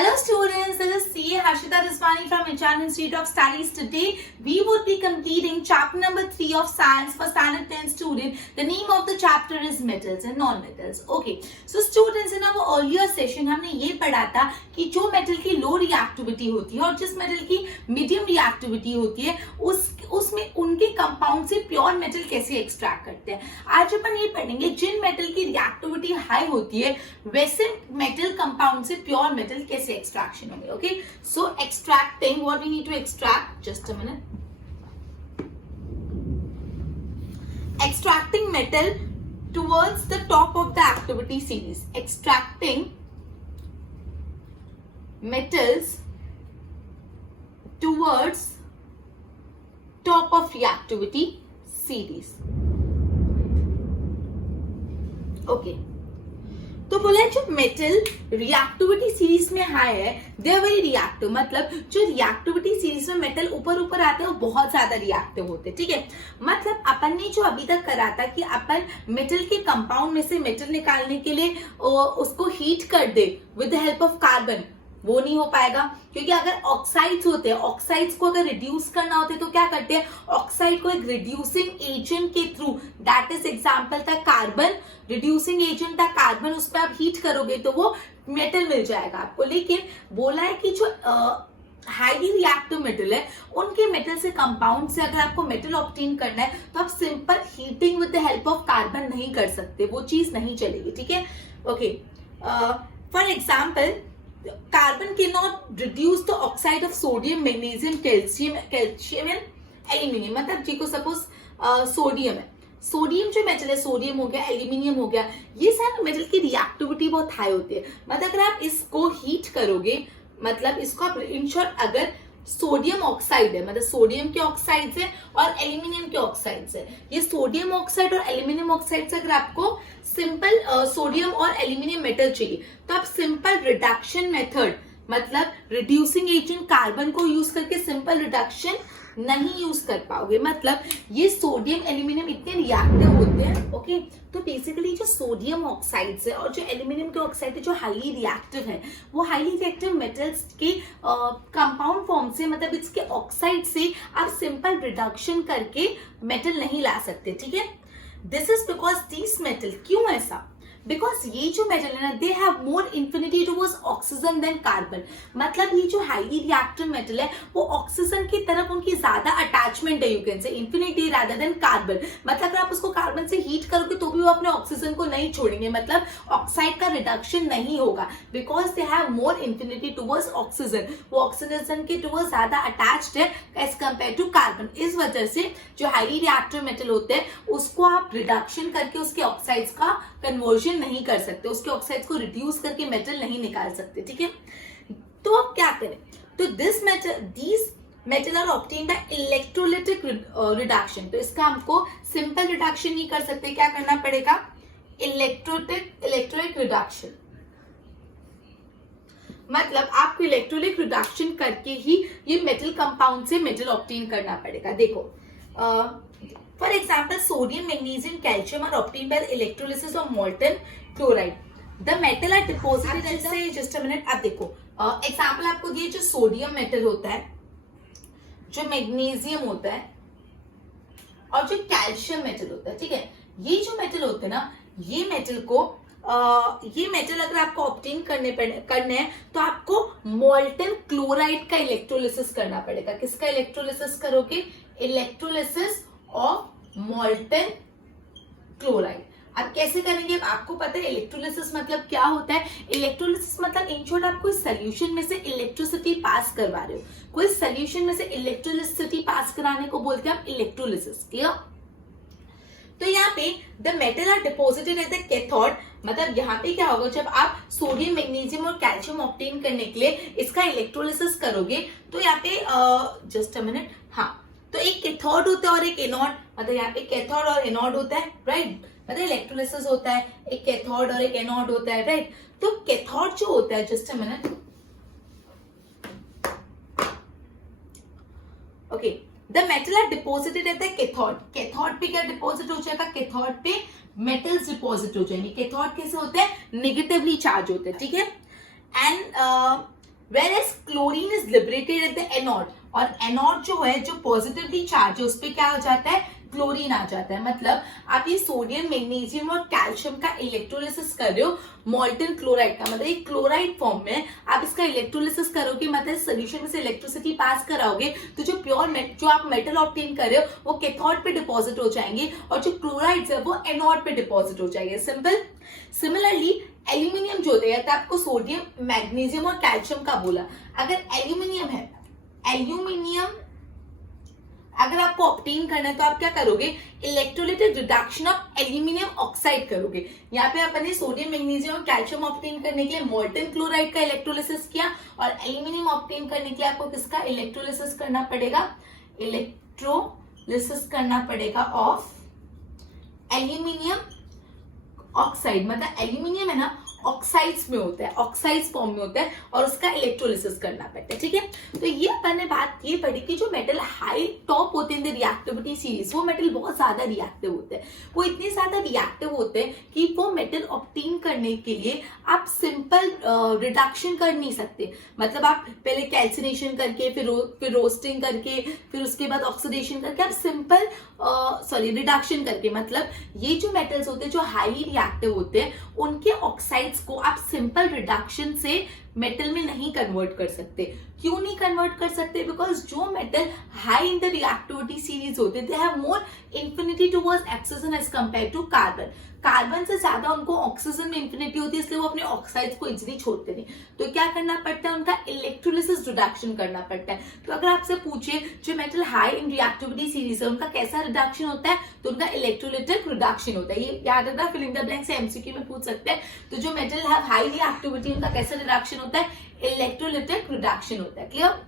Hello students, this is CA Harshita Riswani from HR Institute of Studies. Today we would be completing chapter number 3 of science for standard 10 student. The name of the chapter is metals and non-metals. Okay, so students in our earlier session हमने ये पढ़ा था कि जो metal की लो reactivity होती है और जिस मेटल की मीडियम रिएक्टिविटी होती है उसमें उनके कंपाउंड से प्योर मेटल कैसे एक्सट्रैक्ट करते हैं. आज अपन ये पढ़ेंगे जिन मेटल की रिएक्टिविटी हाई होती है वैसे मेटल कंपाउंड से प्योर मेटल कैसे एक्सट्रैक्शन होंगे. Okay, so extracting, what we need to extract, just a minute. Extracting metal towards the top of the activity series. Extracting metals towards top of reactivity series. Okay. तो बोला जो metal reactivity series में high है they are very reactive. मतलब जो reactivity series में metal ऊपर ऊपर आते हैं वो बहुत ज्यादा रिएक्टिव होते हैं. ठीक है, मतलब अपन ने जो अभी तक करा था कि अपन मेटल के कंपाउंड में से मेटल निकालने के लिए उसको हीट कर दे with the help of carbon, वो नहीं हो पाएगा. क्योंकि अगर ऑक्साइड्स होते हैं, ऑक्साइड्स को अगर रिड्यूस करना होता है तो क्या करते हैं, ऑक्साइड को एक रिड्यूसिंग एजेंट के थ्रू, दैट इज एग्जांपल था कार्बन, रिड्यूसिंग एजेंट था कार्बन, उस पर आप हीट करोगे तो वो मेटल मिल जाएगा आपको. लेकिन बोला है कि जो हाईली रिएक्टिव मेटल है उनके मेटल से कंपाउंड से अगर आपको मेटल ऑब्टेन करना है तो आप simple heating with the help of carbon नहीं कर सकते, वो चीज नहीं चलेगी. ठीक है, okay. For example, carbon cannot reduce the oxide of sodium, magnesium, calcium and aluminium. मतलब जी को सपोज सोडियम है, सोडियम जो मेटल है, सोडियम हो गया, एल्यूमिनियम हो गया, ये सारे मेटल की रिएक्टिविटी बहुत हाई होती है. मतलब अगर आप इसको हीट करोगे, मतलब इसको आप इन शॉर्ट, अगर सोडियम ऑक्साइड है, मतलब सोडियम के ऑक्साइड्स है और एल्यूमिनियम के ऑक्साइड्स है, ये सोडियम ऑक्साइड और एल्यूमिनियम ऑक्साइड से अगर आपको सिंपल सोडियम और एल्यूमिनियम मेटल चाहिए तो आप सिंपल रिडक्शन मेथड, मतलब रिड्यूसिंग एजेंट कार्बन को यूज करके सिंपल रिडक्शन नहीं यूज कर पाओगे. मतलब ये सोडियम एल्यूमिनियम इतने रिएक्टिव होते हैं. ओके, तो बेसिकली जो सोडियम ऑक्साइड्स है और जो एल्यूमिनियम के ऑक्साइड है जो हाईली रिएक्टिव है, वो हाईली रिएक्टिव मेटल्स के कंपाउंड फॉर्म से, मतलब इसके ऑक्साइड से आप सिंपल रिडक्शन करके मेटल नहीं ला सकते. ठीक है, this is because this metal, क्यों ऐसा, बिकॉज ये जो मेटल है ना, they have more infinity towards oxygen than carbon. मतलब ये जो हाईली रिएक्टिव मेटल है वो ऑक्सीजन की तरफ उनकी ज्यादा अटैचमेंट है, you can say infinity rather than carbon. मतलब अगर आप उसको कार्बन से हीट करोगे तो भी वो अपने ऑक्सीजन को नहीं छोड़ेंगे, मतलब ऑक्साइड का रिडक्शन नहीं होगा, because they have more infinity towards oxygen. वो ऑक्सीजन के टुवर्ड्स ज्यादा अटैच्ड है एज कंपेयर टू कार्बन. इस वजह से जो हाईली रिएक्टिव मेटल होते हैं उसको आप रिडक्शन करके उसके ऑक्साइड्स का कन्वर्जन नहीं कर सकते, उसके ऑक्साइड्स को रिड्यूस करके मेटल नहीं निकाल सकते. ठीक है, तो अब क्या करें, तो these metal are obtained by electrolytic reduction. तो इसका हमको सिंपल रिडक्शन नहीं कर सकते, क्या करना पड़ेगा, इलेक्ट्रोलाइटिक रिडक्शन. मतलब आपको इलेक्ट्रोलाइटिक रिडक्शन करके ही ये मेटल कंपाउंड से मेटल ऑब्टेन करना पड़ेगा. देखो, for example, sodium, magnesium, calcium are obtained by the electrolysis of molten chloride. The metal are deposited at the, just a minute. अब देखो एग्जाम्पल आपको दिए, जो सोडियम मेटल होता है, जो मैग्नीशियम होता है और जो कैल्शियम मेटल होता है. ठीक है, ये जो मेटल होते हैं ना, ये मेटल को ये मेटल अगर आपको ऑब्टेन करने हैं तो आपको मोल्टन क्लोराइड का इलेक्ट्रोलिसिस करना पड़ेगा. किसका इलेक्ट्रोलिसिस करोगे, इलेक्ट्रोलिसिस ऑफ मोल्टन क्लोराइड. अब कैसे करेंगे, आपको पता है इलेक्ट्रोलिसिस मतलब क्या होता है. इलेक्ट्रोलिसिस मतलब इन शॉर्ट आप कोई सोल्यूशन में से इलेक्ट्रिसिटी पास करवा रहे हो, कोई सोल्यूशन में से इलेक्ट्रिसिटी पास कराने को बोलते हैं आप इलेक्ट्रोलिसिस. क्लियर, तो यहाँ पे the metal are deposited at the cathode. मतलब यहाँ पे क्या होगा, जब आप सोडियम, मैग्नीशियम और कैल्शियम ऑब्टेन करने के लिए इसका इलेक्ट्रोलिसिस करोगे तो यहाँ पे जस्ट अ मिनट, हाँ, तो एक कैथोड होता है और एक एनोड. मतलब यहाँ पे कैथोड और एनोड होता है, राइट. मतलब इलेक्ट्रोलिसिस होता है, एक कैथोड और एक एनोड होता है, राइट. तो कैथोड जो होता है, just a minute, okay, the metal are deposited at the cathode. Cathode पे क्या डिपोजिट हो जाएगा, कैथोड पे मेटल्स डिपॉजिट हो जाएंगे. कैथोड कैसे होते हैं, नेगेटिवली चार्ज होते हैं. ठीक है, and where as chlorine is liberated at the anode, और एनोड जो है, जो पॉजिटिवली चार्ज है, उस पर क्या हो जाता है, क्लोरीन आ जाता है। मतलब आप ये सोडियम, मैग्नीशियम और कैल्शियम का इलेक्ट्रोलिसिस कर रहे हो मॉल्टन क्लोराइड का, मतलब एक क्लोराइड फॉर्म में आप इसका इलेक्ट्रोलिसिस करोगे, मतलब सोल्यूशन में से इलेक्ट्रिसिटी पास कराओगे, तो जो प्योर जो आप मेटल ऑब्टेन कर रहे हो वो कैथोड पे डिपॉजिट हो जाएंगे, और जो क्लोराइड्स है वो एनोड पे डिपॉजिट हो जाएंगे। सिंपल। सिमिलरली एल्यूमिनियम जो है, तो आपको सोडियम, मैग्नीशियम और कैल्शियम का बोला, अगर एल्यूमिनियम है, एल्यूमिनियम अगर आपको ऑब्टेन करना है तो आप क्या करोगे, electrolytic reduction of aluminium oxide करोगे। यहाँ पे आपने सोडियम, मैग्नीशियम और कैल्शियम ऑब्टेन करने के लिए मोल्टन क्लोराइड का इलेक्ट्रोलिसिस किया, और एल्यूमिनियम ऑब्टेन करने के लिए आपको किसका इलेक्ट्रोलिसिस करना पड़ेगा, इलेक्ट्रोलिसिस करना पड़ेगा ऑफ एल्यूमिनियम ऑक्साइड। मतलब एल्यूमिनियम है ना, ऑक्साइड्स में होता है, ऑक्साइड्स फॉर्म में होता है, और उसका इलेक्ट्रोलिसिस करना पड़ता है। ठीक है, तो ये अपन ने बात ये पढ़ी कि जो मेटल हाई टॉप होते हैं इन द रिएक्टिविटी सीरीज, वो मेटल बहुत ज्यादा रिएक्टिव होते हैं, वो इतने ज्यादा रिएक्टिव होते हैं कि वो मेटल ऑब्टेन करने के लिए आप सिंपल रिडक्शन कर नहीं सकते। मतलब आप पहले कैल्सिनेशन करके, फिर रोस्टिंग करके, फिर उसके बाद ऑक्सीडेशन करके, आप सिंपल रिडक्शन करके, मतलब ये जो मेटल्स होते हैं जो हाईली रिएक्टिव होते हैं, उनके ऑक्साइड्स को आप सिंपल रिडक्शन से मेटल में नहीं कन्वर्ट कर सकते। क्यों नहीं कन्वर्ट कर सकते? बिकॉज जो metal high in the reactivity series होते, they have more infinity towards oxygen as compare to carbon. Carbon से ज्यादा उनको ऑक्सीजन में इंफिनिटी होती है, इसलिए वो अपने ऑक्साइड्स को इजीली छोड़ते नहीं। तो क्या करना पड़ता है, उनका इलेक्ट्रोलिसिस रिडक्शन करना पड़ता है। तो अगर आपसे पूछे जो मेटल हाई इन रिएक्टिविटी सीरीज है उनका कैसा रिडक्शन होता है, तो उनका इलेक्ट्रोलाइटिक रिडक्शन होता है। ये याद रखना, फिल इन द ब्लैंक से एमसीक्यू में पूछ सकते हैं। तो जो मेटल हैव हाई रिएक्टिविटी, उनका कैसा रिडक्शन होता है, इलेक्ट्रोलाइटिक रिडक्शन होता है। क्लियर?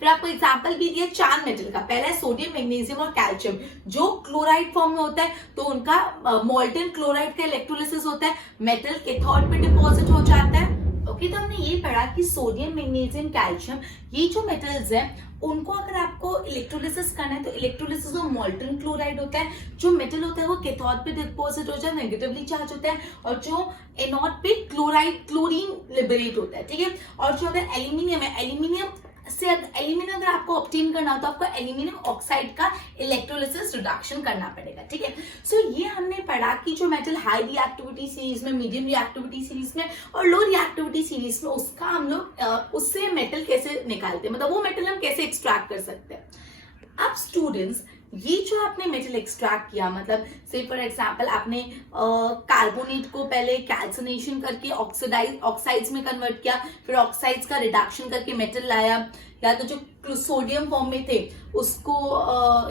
फिर आपको एग्जांपल भी दिया चार मेटल का, पहला है सोडियम, मैग्नीशियम और कैल्शियम, जो क्लोराइड फॉर्म में होता है, तो उनका मोल्टन क्लोराइड का इलेक्ट्रोलिसिस होता है, मेटल कैथोड पे डिपॉजिट हो जाता है। ओके, तो हमने ये पढ़ा कि सोडियम, मैग्नीशियम, कैल्शियम, ये जो मेटल्स हैं उनको अगर आपको इलेक्ट्रोलिसिस करना है तो इलेक्ट्रोलिसिस में मोल्टन क्लोराइड होता है, जो मेटल होता है वो कैथोड पे डिपॉजिट हो जाता है, नेगेटिवली चार्ज होता है, और जो एनोड पे क्लोरीन लिबरेट होता है। ठीक है, और जो अगर एल्यूमिनियम है, एल्यूमिनियम अगर आपको ऑब्टेन करना हो तो आपको एल्यूमिनियम ऑक्साइड का इलेक्ट्रोलिसिस रिडक्शन करना पड़ेगा। ठीक है, सो ये हमने पढ़ा कि जो मेटल हाई रिएक्टिविटी सीरीज में, मीडियम रिएक्टिविटी सीरीज में और लो रिएक्टिविटी सीरीज में, उसका हम लोग उससे मेटल कैसे निकालते हैं, मतलब वो मेटल हम कैसे एक्सट्रैक्ट कर सकते हैं। अब स्टूडेंट्स, ये जो आपने मेटल एक्सट्रैक्ट किया, मतलब से फॉर एग्जांपल आपने कार्बोनेट को पहले कैल्सिनेशन करके ऑक्साइड्स में कन्वर्ट किया, फिर ऑक्साइड्स का रिडक्शन करके मेटल लाया, या तो जो सोडियम फॉर्म में थे उसको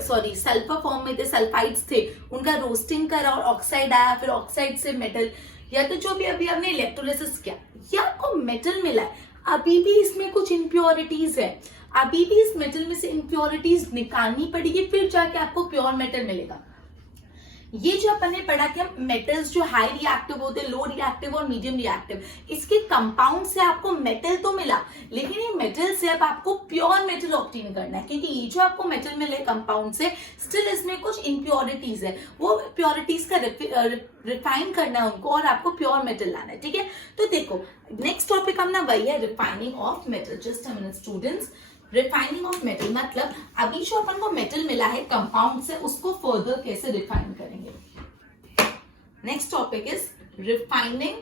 सल्फर फॉर्म में थे, सल्फाइड्स थे, उनका रोस्टिंग करा और ऑक्साइड आया, फिर ऑक्साइड से मेटल, या तो जो भी अभी हमने इलेक्ट्रोलिसिस किया, ये आपको मेटल मिला है, अभी भी इसमें कुछ इम्प्योरिटीज है, अभी भी इस मेटल में से इम्प्योरिटीज निकालनी पड़ेगी, फिर जाके आपको प्योर मेटल मिलेगा। ये जो अपन ने पढ़ा कि हम मेटल्स जो हाई रिएक्टिव होते हैं, लो रिएक्टिव और मीडियम रिएक्टिव, इसके कंपाउंड से आपको मेटल तो मिला, लेकिन ये मेटल से अब आपको प्योर मेटल ऑब्टेन करना है, क्योंकि ये जो आपको मेटल मिले कंपाउंड से, स्टिल इसमें कुछ इम्प्योरिटीज है, वो इम्प्योरिटीज का रिफाइन करना है उनको, और आपको प्योर मेटल लाना है। ठीक है, तो देखो नेक्स्ट टॉपिक अपना वही है, refining of metal. Just a minute students, refining of metal मतलब अभी जो अपन को मेटल मिला है कंपाउंड से, उसको फर्दर कैसे रिफाइन करेंगे। Next topic is refining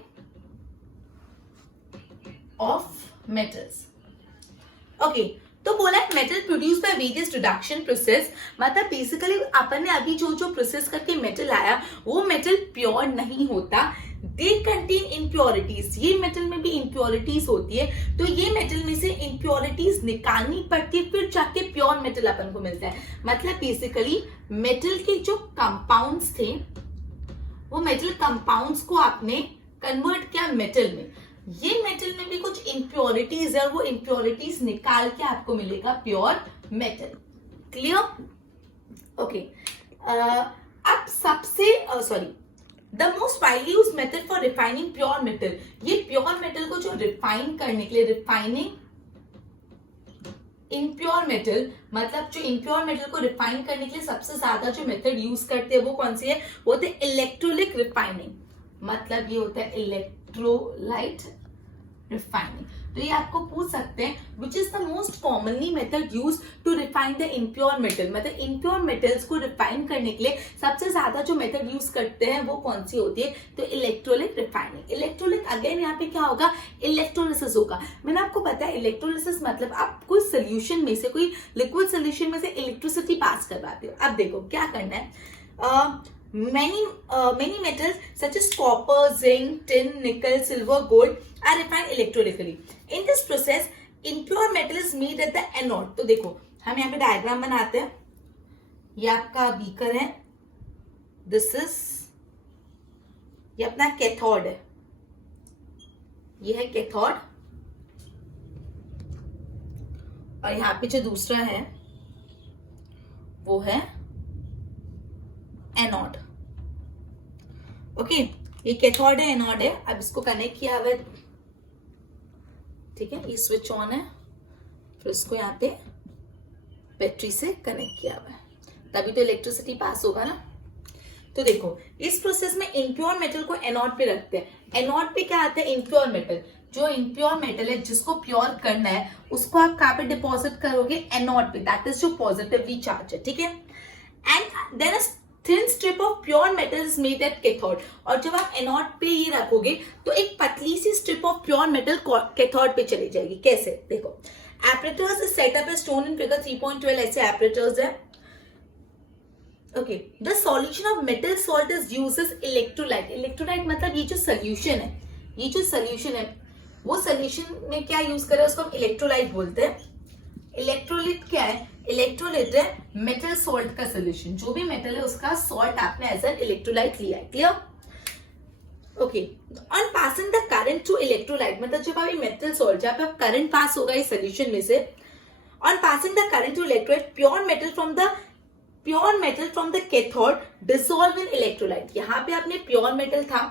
of metals. Okay, तो बोला है metal produce by various reduction process, मतलब बेसिकली अपन ने अभी जो प्रोसेस करके मेटल आया, वो मेटल प्योर नहीं होता, दे कंटेन इम्प्योरिटीज। ये मेटल में भी इम्प्योरिटीज होती है, तो ये मेटल में से इम्प्योरिटीज निकालनी पड़ती है, फिर जाके प्योर मेटल अपन को मिलता है। मतलब बेसिकली मेटल के जो कंपाउंड्स थे, वो मेटल कंपाउंड्स को आपने कन्वर्ट किया मेटल में, ये मेटल में भी कुछ इम्प्योरिटीज है, वो इम्प्योरिटीज निकाल के आपको मिलेगा प्योर मेटल। क्लियर? ओके, अब सबसे the most widely used method for refining pure metal, ये प्योर मेटल को जो रिफाइन करने के लिए, रिफाइनिंग इम्प्योर मेटल, मतलब जो इम्प्योर मेटल को रिफाइन करने के लिए सबसे ज्यादा जो मेथड यूज करते हैं वो कौन सी है, वो होते हैं इलेक्ट्रोलिक रिफाइनिंग। मतलब ये होता है इलेक्ट्रोलाइट रिफाइनिंग। तो ये आपको पूछ सकते हैं which is the most commonly method use to refine the impure metal, मतलब इम्प्योर मेटल्स को रिफाइन करने के लिए सबसे ज्यादा जो मेथड यूज करते हैं वो कौन सी होती है, तो इलेक्ट्रोलिक रिफाइनिंग। इलेक्ट्रोलिक अगेन यहाँ पे क्या होगा, इलेक्ट्रोलिसिस होगा। मैंने आपको बताया इलेक्ट्रोलिसिस मतलब आप कोई सोल्यूशन में से, कोई लिक्विड सोल्यूशन में से इलेक्ट्रिसिटी पास करवाते हो। अब देखो क्या करना है, many metals such as copper, zinc, tin, nickel, silver, gold are refined electrolytically. In this process, impure metal is made at the anode. तो देखो हम यहाँ पे डायग्राम बनाते हैं, ये आपका बीकर है, दिस इज, ये अपना कैथोड है, ये है कैथोड, और यहाँ पे जो दूसरा है वो है एनोड। ओके, ये कैथोड है, एनोड है। अब इसको कनेक्ट किया हुआ है, ठीक है, ये स्विच ऑन है, फिर इसको यहाँ पे बैटरी से कनेक्ट किया हुआ है, तभी तो इलेक्ट्रिसिटी पास होगा ना। तो देखो इस प्रोसेस में इम्प्योर मेटल को एनोड पे रखते हैं। एनोड पे क्या आता है, इम्प्योर मेटल। जो इम्प्योर मेटल है जिसको प्योर करना है उसको आप कहाँ पे डिपॉजिट करोगे, एनोड पे, दैट इज जो पॉजिटिवली चार्ज है, ठीक है। And then thin strip of pure metal is made at cathode, और जब आप एनोड पे ये रखोगे तो एक पतली सी strip of pure metal cathode पे चली जाएगी। कैसे, देखो apparatus is set up as shown in figure 3.12, ऐसे apparatus है। Okay, the solution of metal salt is used as electrolyte. Electrolyte मतलब ये जो सोल्यूशन है, ये जो सोल्यूशन है वो सोल्यूशन में क्या यूज करे उसको हम इलेक्ट्रोलाइट बोलते हैं। इलेक्ट्रोलिट क्या है, इलेक्ट्रोलिट है मेटल सॉल्ट का सोल्यूशन, जो भी मेटल है उसका सॉल्ट आपने एज एन इलेक्ट्रोलाइट लिया है। Clear, okay. On passing the current to electrolyte, मतलब जब आप मेटल सॉल्ट, जब आप करंट पास होगा इस सोल्यूशन में से, on passing the current to electrolyte, pure metal from the cathode dissolve in electrolyte. यहाँ पे आपने प्योर मेटल था,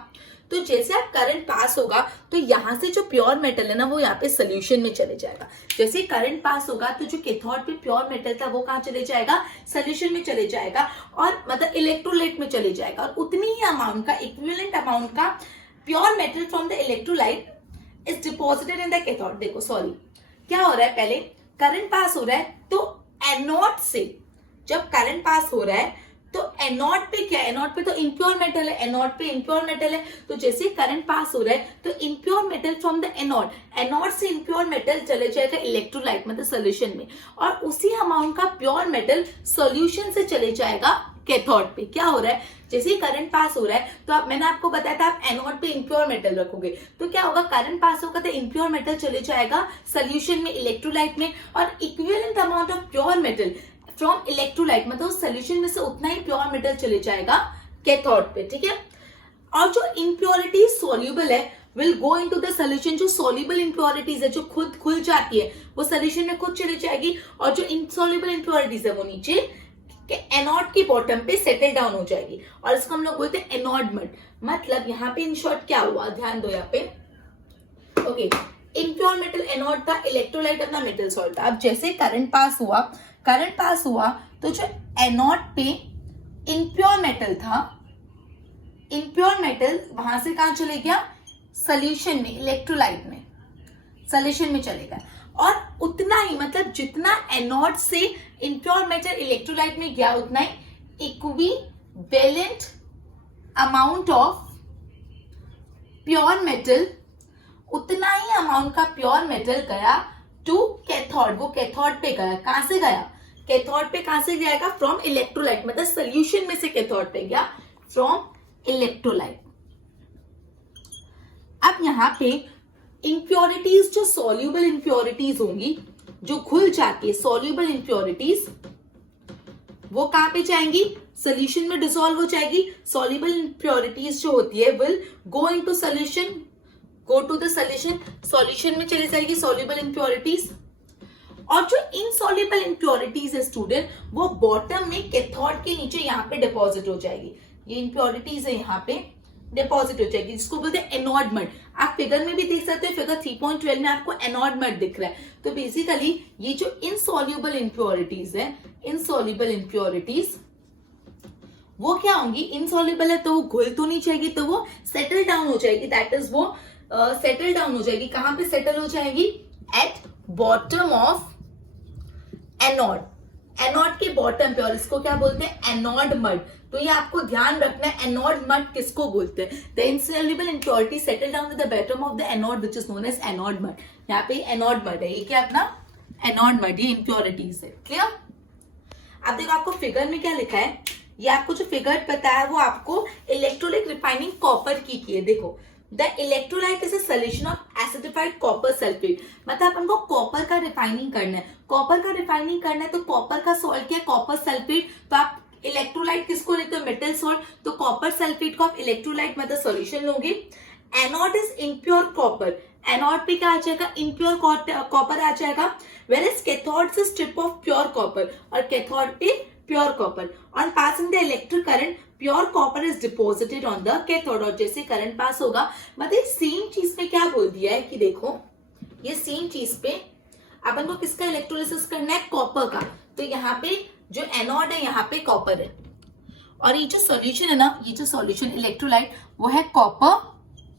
तो जैसे आप करंट पास होगा तो यहाँ से जो प्योर मेटल है ना वो यहाँ पे सोल्यूशन में चले जाएगा। जैसे करंट पास होगा तो जो कैथोड पे प्योर मेटल था वो कहाँ चले जाएगा, सोल्यूशन में चले जाएगा, और मतलब इलेक्ट्रोलाइट में चले जाएगा, और उतनी ही अमाउंट का, इक्विवेलेंट अमाउंट का pure metal from the electrolyte is deposited in the cathode. देखो सॉरी, क्या हो रहा है, पहले करंट पास हो रहा है तो एनोड से, जब करंट पास हो रहा है तो एनोड पे क्या, एनोड पे तो इम्प्योर मेटल है, एनोड पे इम्प्योर मेटल है, तो जैसे करंट पास हो रहा है तो impure metal from the anode, anode से इम्प्योर मेटल चले जाएगा इलेक्ट्रोलाइट मतलब सोल्यूशन में, और उसी अमाउंट का प्योर मेटल सोल्यूशन से चले जाएगा कैथोड पे। क्या हो रहा है, जैसे करंट पास हो रहा है तो आप, मैंने आपको बताया था, आप एनोड पे इम्प्योर मेटल रखोगे तो क्या होगा, करंट पास होगा तो इम्प्योर मेटल चले जाएगा सोल्यूशन में, इलेक्ट्रोलाइट में, और equivalent amount of pure metal from electrolyte मतलब उस सोल्यूशन में से उतना ही प्योर मेटल चले जाएगा कैथोड पे, ठीक है। और जो इम्प्योरिटी सॉल्युबल है will go into the solution. जो सॉल्युबल इम्प्योरिटीज है जो खुद खुल जाती है वो सोल्यूशन में खुद चली जाएगी, और जो इनसॉल्युबल इम्प्योरिटीज है वो नीचे एनोड की बॉटम पे सेटल डाउन हो जाएगी, और इसको हम लोग बोलते हैं एनोडमेंट। मतलब यहाँ पे इन शॉर्ट क्या हुआ, ध्यान दो यहाँ पे, ओके, इम्प्योर मेटल एनोड था, इलेक्ट्रोलाइट अपना मेटल सॉल्ट था। अब जैसे करंट पास हुआ तो जो एनोड पे इम्प्योर मेटल था, इम्प्योर मेटल वहां से कहां चले गया, सोल्यूशन में, इलेक्ट्रोलाइट में, सोल्यूशन में चलेगा, और उतना ही मतलब जितना एनोड से इम्प्योर मेटल इलेक्ट्रोलाइट में गया उतना ही equivalent amount of pure metal, उतना ही अमाउंट का प्योर मेटल गया टू कैथोड। वो कैथोड पे गया, कहां से गया, कैथोड पे कहां से जाएगा, फ्रॉम इलेक्ट्रोलाइट, मतलब सोल्यूशन में से कैथोड पे गया फ्रॉम इलेक्ट्रोलाइट। अब यहाँ पे इंप्योरिटीज, जो सॉल्युबल इंप्योरिटीज होंगी, जो घुल जाती है, सॉल्युबल इंप्योरिटीज, वो कहां पे जाएंगी, सोल्यूशन में डिसॉल्व हो जाएगी। सॉल्युबल इंप्योरिटीज जो होती है will go into solution, go to the solution, solution में चली जाएगी सॉल्युबल इंप्योरिटीज। और जो इनसॉल्युबल इंप्योरिटीज है स्टूडेंट, वो बॉटम में कैथोड के नीचे यहाँ पे डिपॉजिट हो जाएगी। ये इंप्योरिटीज है यहाँ पे डिपॉजिट हो जाएगी, जिसको बोलते हैं एनोडमेंट। आप फिगर में भी देख सकते हैं, फिगर 3.12 में आपको एनोडमेंट दिख रहा है। तो बेसिकली ये जो इनसॉल्युबल इंप्योरिटीज है, इनसॉल्युबल इंप्योरिटीज वो क्या होंगी, इनसॉल्युबल है तो वो घुल तो नहीं जाएगी, तो वो सेटल डाउन हो जाएगी, दैट इज वो सेटल डाउन हो जाएगी। कहां पे सेटल हो जाएगी? At bottom of anode, anode के बॉटम पे, और इसको क्या बोलते हैं? Anode mud. तो ये आपको ध्यान रखना है, एनोड मड किसको बोलते हैं? The insoluble impurity settle down the bottom of the anode which is known as anode mud. यहाँ पे एनोड मड है, ये क्या अपना एनोड मड, ये इम्प्योरिटीज है। क्लियर? अब देखो आपको फिगर में क्या लिखा है, ये आपको जो फिगर पता है वो आपको इलेक्ट्रोलाइट रिफाइनिंग कॉपर की है। देखो, the electrolyte is a solution of acidified copper sulphate, मतलब अपन को कॉपर का रिफाइनिंग करना है, कॉपर का रिफाइनिंग करना है तो कॉपर का सॉल्ट क्या है? Copper sulphate. तो आप इलेक्ट्रोलाइट किसको लेते हो? Metal salt. तो कॉपर सल्फेट को आप इलेक्ट्रोलाइट मतलब सॉल्यूशन लोगे। Anode is impure copper, anode पे क्या आ जाएगा? इम्प्योर कॉपर आ जाएगा। वेयर इज कैथोड से स्ट्रिप ऑफ प्योर कॉपर, और कैथोड पे pure copper. On passing the electric current pure copper is deposited on the cathode, और जैसे करंट पास होगा, मतलब सेम चीज पे क्या बोल दिया है कि देखो, ये सेम चीज पे अपन को किसका इलेक्ट्रोलिसिस करना है? कॉपर का। तो यहाँ पे जो एनोड है यहाँ पे कॉपर है, और ये जो सॉल्यूशन है ना, ये जो सॉल्यूशन इलेक्ट्रोलाइट वो है कॉपर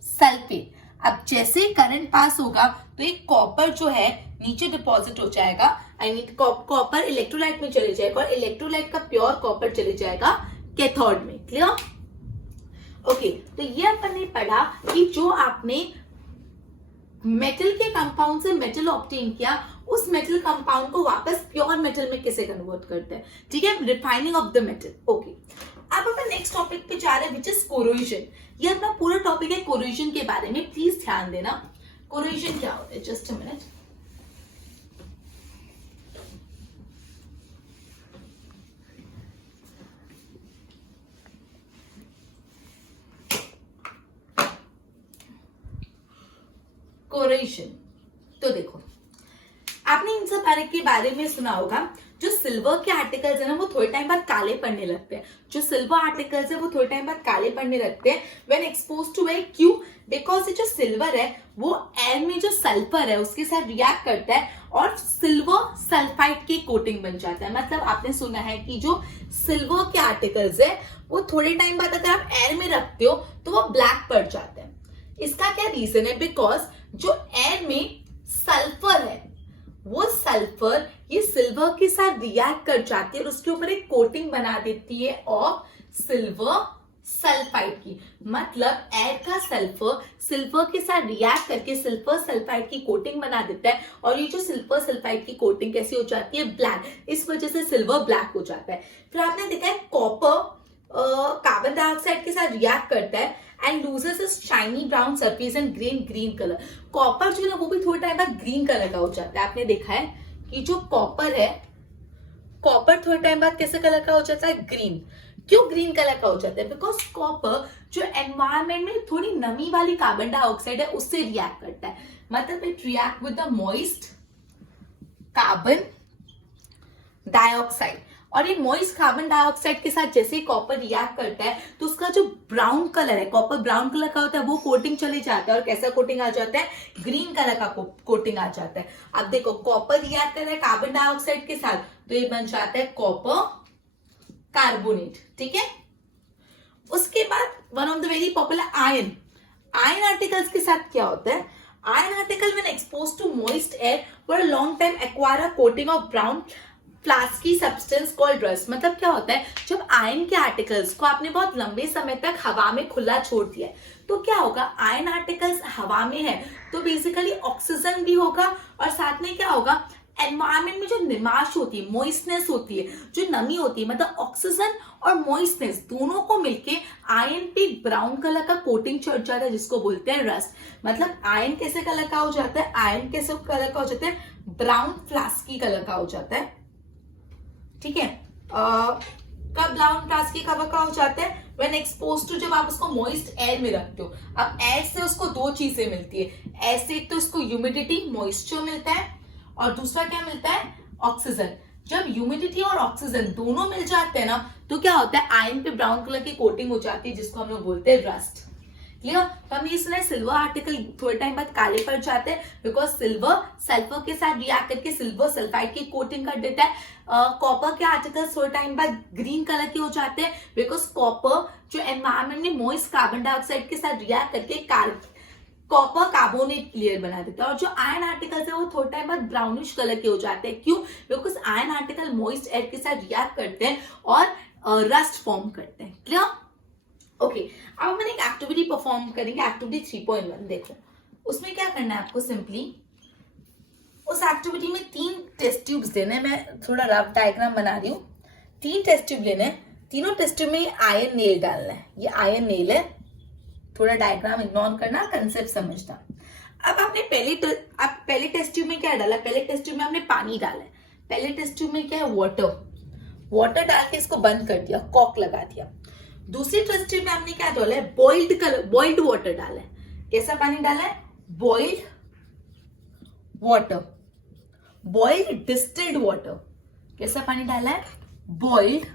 सल्फेट। अब जैसे करंट पास होगा तो ये कॉपर जो है नीचे डिपॉजिट हो जाएगा, आई मीन कॉपर इलेक्ट्रोलाइट में चले जाएगा, और इलेक्ट्रोलाइट का प्योर कॉपर चले जाएगा कैथोड में। क्लियर? ओके, तो ये अपन ने पढ़ा कि जो आपने मेटल के कंपाउंड से मेटल ऑब्टेन किया, उस मेटल कंपाउंड को वापस प्योर मेटल में कैसे कन्वर्ट करते हैं। ठीक है, refining of the metal. Okay, अब अपन नेक्स्ट टॉपिक पे जा रहे हैं, विच इज कोरोजन। ये अपना पूरा टॉपिक है कोरोजन के बारे में, प्लीज ध्यान देना। कोरोजन क्या होता है? Just a minute. कोरोजन, तो देखो आपने इन सब के बारे में सुना होगा। जो सिल्वर के आर्टिकल्स है ना, वो थोड़े टाइम बाद काले पड़ने लगते हैं। जो सिल्वर आर्टिकल्स है वो थोड़े टाइम बाद काले पड़ने लगते हैं व्हेन एक्सपोज टू एयर। क्यों? बिकॉज ये जो सिल्वर है वो एयर में जो सल्फर है उसके साथ रिएक्ट करता है और सिल्वर सल्फाइड की कोटिंग बन जाता है। मतलब आपने सुना है कि जो सिल्वर के आर्टिकल्स है वो थोड़े टाइम बाद अगर आप एयर में रखते हो तो वो ब्लैक पड़ जाते हैं। इसका क्या रीजन है? बिकॉज जो एयर में सल्फर है वो सल्फर ये सिल्वर के साथ रिएक्ट कर जाती है और उसके ऊपर एक कोटिंग बना देती है ऑफ सिल्वर सल्फाइड की। मतलब एयर का सल्फर सिल्वर के साथ रिएक्ट करके सिल्वर सल्फाइड की कोटिंग बना देता है, और ये जो सिल्वर सल्फाइड की कोटिंग कैसी हो जाती है? ब्लैक। इस वजह से सिल्वर ब्लैक हो जाता है। फिर आपने देखा है कॉपर कार्बन डाइऑक्साइड के साथ रिएक्ट करता है and loses is shiny brown surface and green colour. Copper जो है वो भी थोड़े टाइम बाद ग्रीन कलर का हो जाता है। आपने देखा है कि जो कॉपर है, कॉपर थोड़े टाइम बाद कैसे कलर का हो जाता है? ग्रीन। क्यों ग्रीन कलर का हो जाता है? बिकॉज कॉपर जो एनवायरमेंट में थोड़ी नमी वाली कार्बन डाइऑक्साइड है उससे रिएक्ट करता है। मतलब it react with the moist carbon dioxide, और ये मॉइस्ट कार्बन डाइऑक्साइड के साथ जैसे ही कॉपर रिएक्ट करता है तो उसका जो ब्राउन कलर है, कॉपर ब्राउन कलर का होता है, वो कोटिंग चले जाता है और कैसा कोटिंग आ जाता है? ग्रीन कलर का कोटिंग आ जाता है। अब देखो कॉपर रिएक्ट कर रहा है कार्बन डाइऑक्साइड के साथ तो ये बन जाता है कॉपर कार्बोनेट। ठीक है, उसके बाद one of the very popular iron. Iron articles के साथ क्या होता है? Iron article when exposed to moist air for a long time acquire a coating of brown flaky substance called rust. मतलब क्या होता है? जब आयरन के आर्टिकल्स को आपने बहुत लंबे समय तक हवा में खुला छोड़ दिया है तो क्या होगा? आयरन आर्टिकल्स हवा में है तो बेसिकली ऑक्सीजन भी होगा और साथ में क्या होगा? एनवायरमेंट में जो निमाश होती है, मॉइस्टनेस होती है, जो नमी होती है, मतलब ऑक्सीजन और मॉइस्टनेस दोनों को मिलके आयरन पे ब्राउन कलर का कोटिंग चढ़ जाता है जिसको बोलते हैं रस्ट। मतलब आयरन कैसे कलर का हो जाता है? आयरन कैसे कलर का हो जाता है? ब्राउन फ्लास्की कलर का हो जाता है। ठीक है, कब ब्राउन फ्लास्की कलर का हो जाता है? व्हेन एक्सपोज टू, जब आप उसको मॉइस्ट एयर में रखते हो। अब एयर से उसको दो चीजें मिलती है। एयर से तो इसको ह्यूमिडिटी मॉइस्चर मिलता है और दूसरा क्या मिलता है? ऑक्सीजन। जब ह्यूमिडिटी और ऑक्सीजन दोनों मिल जाते हैं ना तो क्या होता है? आयरन पे ब्राउन कलर की कोटिंग हो जाती है जिसको हम लोग बोलते हैं रस्ट। क्लियर? तो हमने ये सुना है सिल्वर आर्टिकल थोड़े टाइम बाद काले पड़ जाते हैं बिकॉज सिल्वर सल्फर के साथ रिएक्ट करके सिल्वर सल्फाइड की कोटिंग कर देता है। कॉपर के आर्टिकल्स थोड़े टाइम बाद ग्रीन कलर के हो जाते हैं बिकॉज कॉपर जो एनवायरमेंट में मॉइस्ट कार्बन डाइऑक्साइड के साथ रिएक्ट करके कॉपर कार्बोनेट लेयर बना देता है। और जो आयन आर्टिकल्स है वो थोड़ा टाइम बाद ब्राउनिश कलर के हो जाते हैं। क्यों? Because ion article moist air के साथ रिएक्ट करते हैं और रस्ट फॉर्म करते हैं। क्लियर? ओके, अब हम एक एक्टिविटी परफॉर्म करेंगे, एक्टिविटी 3.1। देखो उसमें क्या करना है आपको, सिंपली उस एक्टिविटी में 3 टेस्ट ट्यूब्स देने हैं। मैं थोड़ा रफ डायग्राम बना रही हूँ। 3 टेस्ट ट्यूब लेने हैं, तीनों टेस्ट ट्यूब में आयन नेल डालना है। ये आयन नेल है, थोड़ा डायग्राम इग्नोर करना, कंसेप्ट समझना। अब आपने पहले टेस्ट ट्यूब में क्या डाला? पहले टेस्ट ट्यूब में हमने पानी डाला है। पहले टेस्ट ट्यूब में क्या है? वाटर डाल के इसको बंद कर दिया, कॉक लगा दिया। दूसरी टेस्ट ट्यूब में हमने क्या डाला है? बॉइल्ड वाटर डाला है। कैसा पानी डाला है? Boiled water, boiled distilled water. कैसा पानी डाला है? Boiled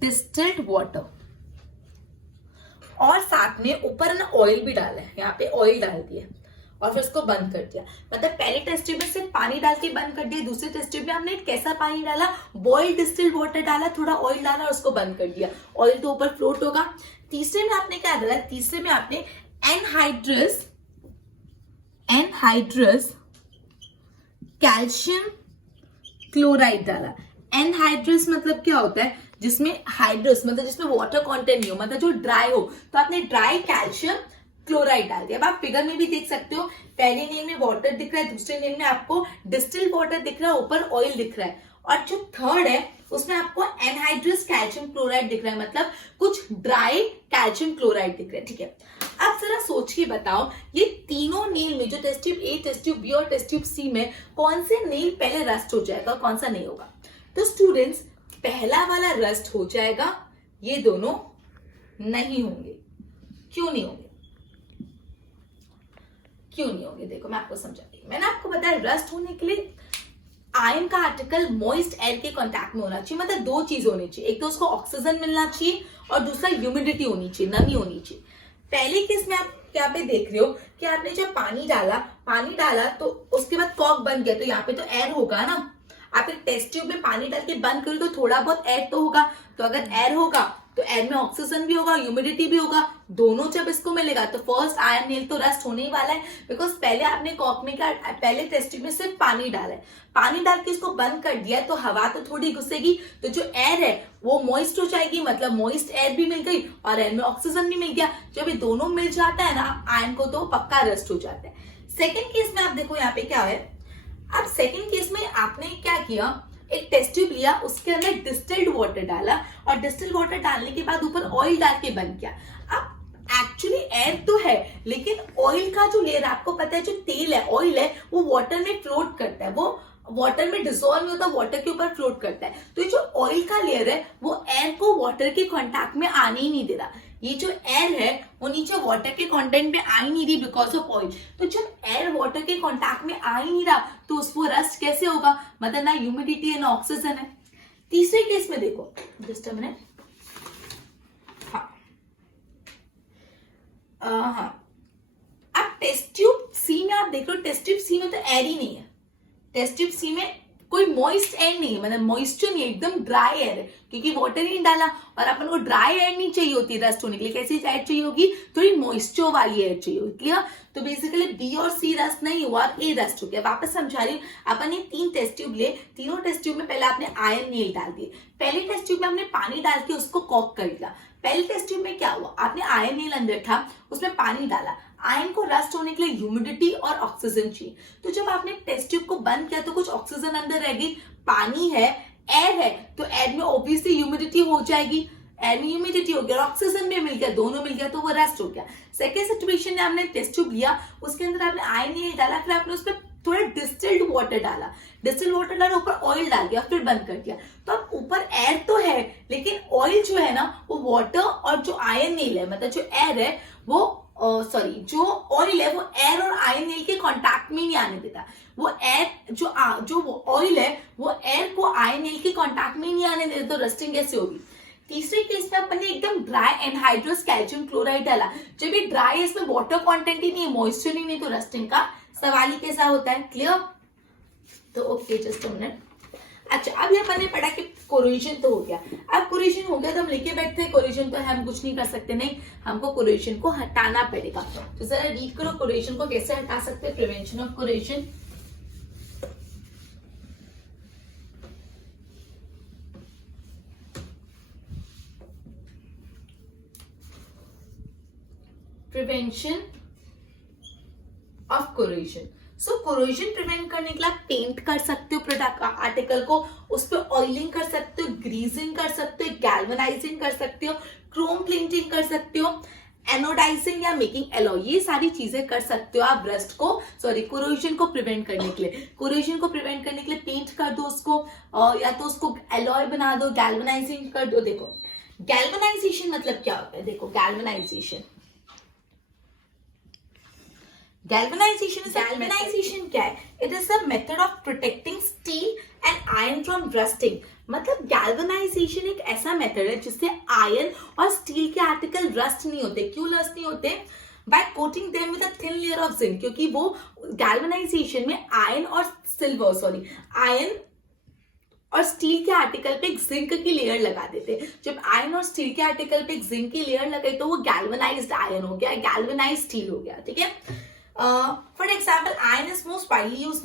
distilled water. और साथ में ऊपर ना ऑयल भी डाला है, यहाँ पे ऑयल डाल दिया और फिर उसको बंद कर दिया। मतलब पहले टेस्ट ट्यूब में सिर्फ पानी डाल के बंद कर दिया, दूसरे टेस्ट ट्यूब में हमने कैसा पानी डाला? बॉइल्ड डिस्टिल्ड वाटर डाला, थोड़ा ऑयल डाला और उसको बंद कर दिया। ऑयल तो ऊपर फ्लोट होगा। तीसरे में आपने क्या डाला? तीसरे में आपने एनहाइड्रस कैल्शियम क्लोराइड डाला। एनहाइड्रस मतलब क्या होता है? जिसमें हाइड्रस मतलब जिसमें वाटर कंटेंट नहीं हो, मतलब जो ड्राई हो, तो आपने ड्राई कैल्शियम क्लोराइड डाल दिया। अब आप फिगर में भी देख सकते हो, पहले नेम में वाटर दिख रहा है, दूसरे नेम में आपको डिस्टिल्ड वाटर दिख रहा है, ऊपर ऑयल दिख रहा है। और जो थर्ड है उसमें आपको एनहाइड्रस कैल्शियम क्लोराइड दिख रहा है, मतलब कुछ ड्राई कैल्शियम क्लोराइड दिख रहा है। ठीक है, अब जरा सोच के बताओ, ये तीनों नेल में जो test tube A, test tube B और टेस्ट ट्यूब सी में कौन से नेल पहले रस्ट हो जाएगा और कौन सा नहीं होगा? तो स्टूडेंट्स, पहला वाला रस्ट हो जाएगा, ये दोनों नहीं होंगे। क्यों नहीं होंगे? देखो मैं आपको समझाती हूँ। मैंने आपको बताया रस्ट होने के लिए आयन का आर्टिकल मॉइस्ट एयर के कांटेक्ट में होना चाहिए। मतलब 2 चीज होनी चाहिए, एक तो उसको ऑक्सीजन मिलना चाहिए और दूसरा ह्यूमिडिटी होनी चाहिए, नमी होनी चाहिए। पहले केस में आप क्या पे देख रहे हो कि आपने जब पानी डाला तो उसके बाद कॉक बन गया, तो यहाँ पे तो एयर होगा ना। आप एक टेस्ट ट्यूब में पानी डाल के बंद करो तो थोड़ा बहुत एयर तो होगा। तो अगर एयर होगा तो एयर में ऑक्सीजन भी होगा, ह्यूमिडिटी भी होगा, दोनों जब इसको मिलेगा तो फर्स्ट आयन नेल तो रस्ट होने ही वाला है। बिकॉज पहले आपने कॉक में क्या, पहले टेस्ट ट्यूब में सिर्फ पानी डाला है, पानी डाल के इसको बंद कर दिया तो हवा तो थोड़ी घुसेगी, तो जो एयर है वो मॉइस्ट हो जाएगी, मतलब मॉइस्ट एयर भी मिल गई और एयर में ऑक्सीजन भी मिल गया। जब ये दोनों मिल जाता है ना आयन को, तो पक्का रस्ट हो जाता है। सेकेंड केस में आप देखो यहाँ पे क्या है। अब सेकेंड केस में आपने क्या किया, एक टेस्ट ट्यूब लिया, उसके अंदर डिस्टिल्ड वाटर डाला और डिस्टिल्ड वाटर डालने के बाद ऊपर ऑयल डाल के बंद किया। अब एक्चुअली एयर तो है, लेकिन ऑयल का जो लेयर, आपको पता है जो तेल है, ऑयल है, वो वाटर में फ्लोट करता है, वो वाटर में डिसॉल्व नहीं होता, वाटर के ऊपर फ्लोट करता है। तो ये जो ऑयल का लेयर है वो एयर को वाटर के कांटेक्ट में आने ही नहीं दे रहा। ये जो एयर है वो नीचे वाटर के कंटेंट में आ ही नहीं रही बिकॉज ऑफ ऑयल। तो जब एयर वाटर के कांटेक्ट में आ ही नहीं रहा तो उसको रस्ट कैसे होगा? मतलब ना ह्यूमिडिटी है ना ऑक्सीजन है। तीसरे केस में देखो, जस्ट अ मिनट। हाँ, अब टेस्ट ट्यूब सी में आप देख लो, टेस्ट ट्यूब सी में तो एयर ही नहीं है। टेस्ट ट्यूब सी में कोई मॉइस्ट एयर नहीं है, मतलब मॉइस्चर नहीं है, एकदम ड्राई एयर है, क्योंकि वाटर ही नहीं डाला। और अपन को ड्राई एयर नहीं चाहिए होती रस्ट होने के लिए, कैसी एयर चाहिए होगी? थोड़ी मॉइस्चर वाली एयर चाहिए होगी। क्लियर? तो बेसिकली बी और सी रस्ट नहीं हुआ, ए रस्ट हो गया। वापस समझा रही हूँ, अपन ये 3 टेस्ट ट्यूब ले, तीनों टेस्ट ट्यूब में पहले आपने आयन नेल डाल दिए। पहले टेस्ट ट्यूब में हमने पानी डाल के उसको कॉक कर दिया। पहले टेस्ट ट्यूब में क्या हुआ, आपने आयन नेल अंदर था, उसमें पानी डाला। आयन को रस्ट होने के लिए ह्यूमिडिटी और ऑक्सीजन चाहिए। तो जब आपने टेस्ट ट्यूब को बंद किया तो कुछ ऑक्सीजन अंदर रहेगी, पानी है, एयर है, तो एयर में ऑब्वियसली ह्यूमिडिटी हो जाएगी, एयर में ह्यूमिडिटी हो गया, ऑक्सीजन भी मिल गया, दोनों मिल गया तो वो रस्ट हो गया। सेकेंड सिचुएशन में आपने टेस्ट ट्यूब लिया, उसके अंदर आपने आयन नेल डाला, फिर आपने उसमें थोड़ा डिस्टिल्ड वाटर डाला, डिस्टिल्ड वाटर डाला, ऊपर ऑयल डाल दिया, फिर बंद कर दिया। तो अब ऊपर एयर तो है, लेकिन ऑयल जो है ना वो वाटर और जो आयन नेल है, मतलब जो एयर है वो जो ऑयल है वो एयर और आयन नेल के कांटेक्ट में नहीं आने देता। वो एयर जो ऑयल है वो एयर को आयन नेल के कांटेक्ट में नहीं आने देता, तो रस्टिंग कैसे होगी? तीसरे केस में अपन ने एकदम ड्राई एनहाइड्रस कैल्शियम क्लोराइड डाला। जब ये ड्राई है, इसमें वाटर कंटेंट ही नहीं है, मॉइस्चर ही नहीं, तो रस्टिंग का सवाल ही कैसा होता है? क्लियर? तो ओके, जस्ट अ मिनट। अच्छा, अब ये मैंने पढ़ा कि कोरिलेशन तो हो गया। अब कोरिलेशन हो गया तो हम लिखे बैठते हैं कोरिलेशन, तो हम कुछ नहीं कर सकते, नहीं, हमको कोरिलेशन को हटाना पड़ेगा। तो जरा रीड करो कोरिलेशन को कैसे हटा सकते हैं, prevention of correlation. Prevention of correlation. So corrosion prevent करने के लिए आप पेंट कर सकते हो प्रोडक्ट आर्टिकल को, उस पर ऑयलिंग कर सकते हो, ग्रीजिंग कर सकते हो, गैल्वेनाइजिंग कर सकते हो, क्रोम प्लेटिंग कर सकते हो, एनोडाइजिंग या मेकिंग एलॉय, ये सारी चीजें कर सकते हो आप रस्ट को, सॉरी कोरोजन को प्रिवेंट करने के लिए। कोरोजन को प्रिवेंट करने के लिए पेंट कर दो उसको, या तो उसको एलॉय बना दो, गैल्वेनाइजिंग कर दो। देखो गैल्वेनाइजेशन मतलब क्या होता है, देखो गैल्वेनाइजेशन क्या है, it is the method of protecting steel and iron from rusting. मतलब गैल्वेनाइजेशन एक ऐसा मेथड है जिससे आयरन और स्टील के आर्टिकल रस्ट नहीं होते। क्यों रस्ट नहीं होते? By coating them with a thin layer of zinc, क्योंकि वो गैल्वेनाइजेशन में आयरन और स्टील के आर्टिकल पे एक जिंक की लेयर लगा देते हैं। जब आयरन और स्टील के आर्टिकल पे एक जिंक की लेयर लगाई तो वो गैल्वेनाइज्ड आयरन हो गया, गैल्वेनाइज्ड स्टील हो गया, ठीक है। For example, iron is most widely used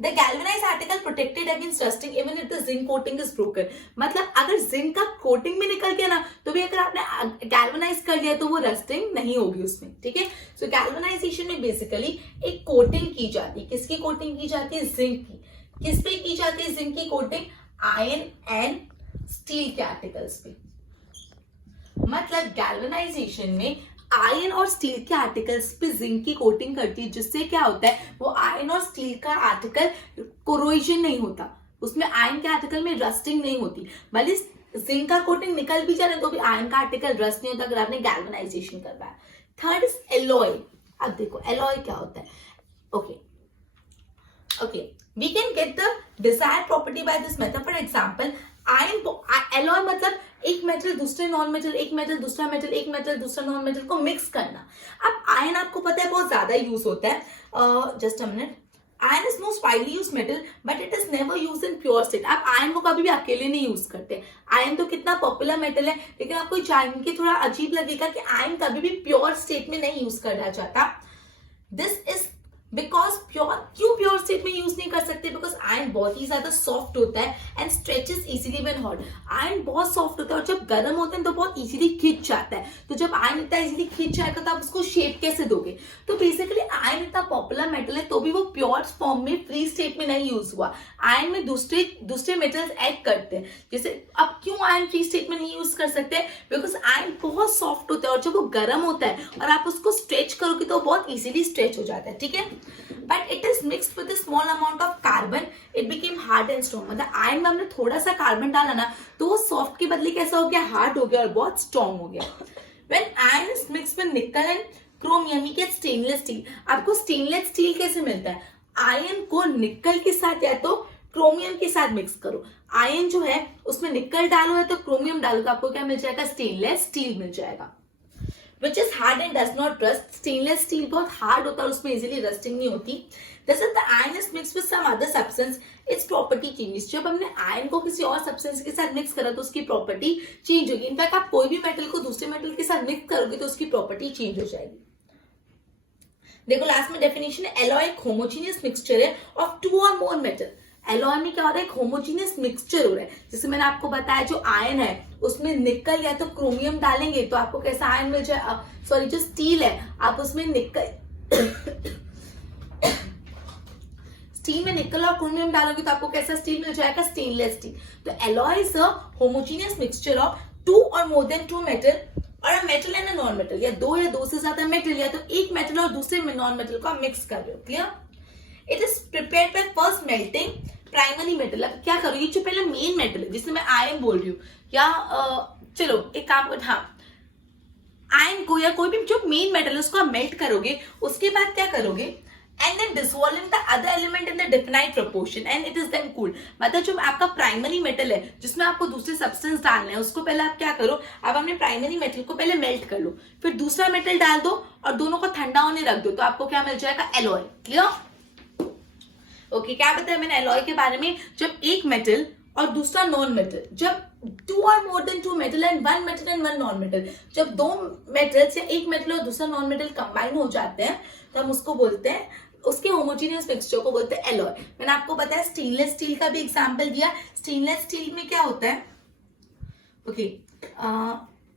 the galvanized article protected against rusting even if the zinc coating is broken। मतलब अगर जिंक का कोटिंग भी निकल गया ना तो भी अगर आपने गैल्वेनाइज कर लिया तो वो रस्टिंग नहीं होगी उसमें, ठीक है। सो गैल्वेनाइजेशन में बेसिकली एक कोटिंग की जाती है। किसकी कोटिंग की जाती है? जिंक की। किस पे की जाती है जिंक की कोटिंग? आयरन एंड स्टील के आर्टिकल्स पे। मतलब गैल्वेनाइजेशन में आयरन और स्टील के आर्टिकल्स पे जिंक की कोटिंग करती है, जिससे क्या होता है, वो आयरन और स्टील का आर्टिकल कोरोजन नहीं होता, उसमें आयरन के आर्टिकल में रस्टिंग नहीं होती। भले जिंक का कोटिंग निकल भी जाए तो भी आयरन का आर्टिकल रस्ट नहीं होता अगर आपने गैल्वेनाइजेशन करवाया। Third is alloy. अब देखो एलॉय क्या होता है। Okay, we can get the desired property by this method. For example alloy मतलब एक मेटल दूसरे नॉन मेटल, एक मेटल दूसरा मेटल, एक मेटल दूसरा नॉन मेटल को मिक्स करना। अब आयरन आपको पता है बहुत ज्यादा यूज होता है। Just a minute. Iron is most widely use metal but it is never use in pure state. आप आयरन को कभी भी अकेले नहीं यूज करते। आयरन तो कितना पॉपुलर मेटल है, लेकिन आपको जान के थोड़ा अजीब लगेगा कि आयरन कभी भी प्योर स्टेट में नहीं यूज करना चाहता। दिस इज बिकॉज क्यों प्योर स्टेट में यूज नहीं कर सकते? बिकॉज आयरन बहुत ही ज्यादा सॉफ्ट होता है and stretches easily when hot. Iron बहुत सॉफ्ट होता है और जब गर्म होता है तो बहुत इजीली खिंच जाता है। तो जब आयरन इतना इजीली खिंच जाएगा तो आप उसको शेप कैसे दोगे? तो बेसिकली आयरन इतना पॉपुलर मेटल है तो भी वो प्योर फॉर्म में फ्री स्टेट में नहीं यूज हुआ। आयरन में दूसरे मेटल्स ऐड करते हैं। जैसे अब क्यों आयरन फ्री स्टेट में नहीं यूज कर सकते? बिकॉज आयरन बहुत सॉफ्ट होता है और जब वो गर्म होता है और आप उसको स्ट्रेच करोगे तो बहुत इजीली स्ट्रेच हो जाता है, ठीक है। But it is mixed with a small amount of carbon, it became hard and strong। मतलब आयरन में हमने थोड़ा सा कार्बन डाला ना तो वो सॉफ्ट के बदले कैसा हो गया? हार्ड हो गया और बहुत स्ट्रॉन्ग हो गया। When iron is mixed with nickel and chromium, you get stainless steel। आपको स्टेनलेस स्टील कैसे मिलता है? आयरन को निकल के साथ या तो क्रोमियम के साथ मिक्स करो। आयरन जो है उसमें निकल डालो या तो क्रोमियम डालो तो आपको क्या मिल जाएगा? स्टेनलेस स्टील मिल जाएगा। Which is hard and does not rust। Stainless steel बहुत हार्ड होता है और उसमें इजीली रस्टिंग नहीं होती। This is the iron is mixed with some other substance, its property changes। जब हमने आयरन को किसी और सब्सटेंस के साथ मिक्स करा तो उसकी प्रॉपर्टी चेंज होगी। इनफैक्ट आप कोई भी मेटल को दूसरे मेटल के साथ मिक्स करोगे तो उसकी प्रॉपर्टी चेंज हो जाएगी। देखो लास्ट में डेफिनेशन है, एलॉय एक होमोजीनियस मिक्सचर है ऑफ टू और मोर मेटल। एलॉय में क्या हो रहा है? एक होमोजीनियस मिक्सचर हो रहा है। जैसे मैंने आपको बताया जो आयरन है उसमें निकल या तो क्रोमियम डालेंगे तो आपको कैसा आयरन मिल जाए? सॉरी जो स्टील है आप उसमें स्टील में निकल और क्रोमियम डालोगे तो आपको कैसा स्टील मिल जाएगा? Stainless steel. तो alloy is a homogeneous mixture of two और मोर देन टू मेटल और a metal and a non metal, या दो से ज्यादा मेटल या तो एक मेटल और दूसरे नॉन मेटल को आप मिक्स कर रहे हो। Clear? It is prepared by first melting primary metal. अब क्या करो, ये जो पहले मेन मेटल है जिसमें मैं आयरन बोल रही हूँ, या चलो एक काम कर, हाँ आयरन को या कोई भी जो मेन मेटल है उसको आप मेल्ट करोगे। उसके बाद क्या करोगे? And then dissolving the other element in the defined proportion and it is then cooled. मतलब जो आपका प्राइमरी मेटल है जिसमें आपको दूसरे सब्सटेंस डालना है उसको पहले आप क्या करो, आप अपने प्राइमरी मेटल को पहले मेल्ट कर लो, फिर दूसरा मेटल डाल दो और दोनों को ठंडा होने रख दो तो आपको क्या मिल जाएगा? एलॉय। क्लियर? ओके, क्या बताया मैंने एलॉय के बारे में? जब एक मेटल और दूसरा नॉन मेटल, जब टू और more than two metal and one metal and one non metal, जब दो मेटल्स या एक मेटल और दूसरा नॉन मेटल कंबाइन हो जाते हैं तो हम उसको बोलते हैं, उसके होमोजेनियस मिक्सचर को बोलते हैं एलॉय। मैंने आपको बताया स्टेनलेस स्टील का भी एग्जांपल दिया। स्टेनलेस स्टील में क्या होता है? Okay,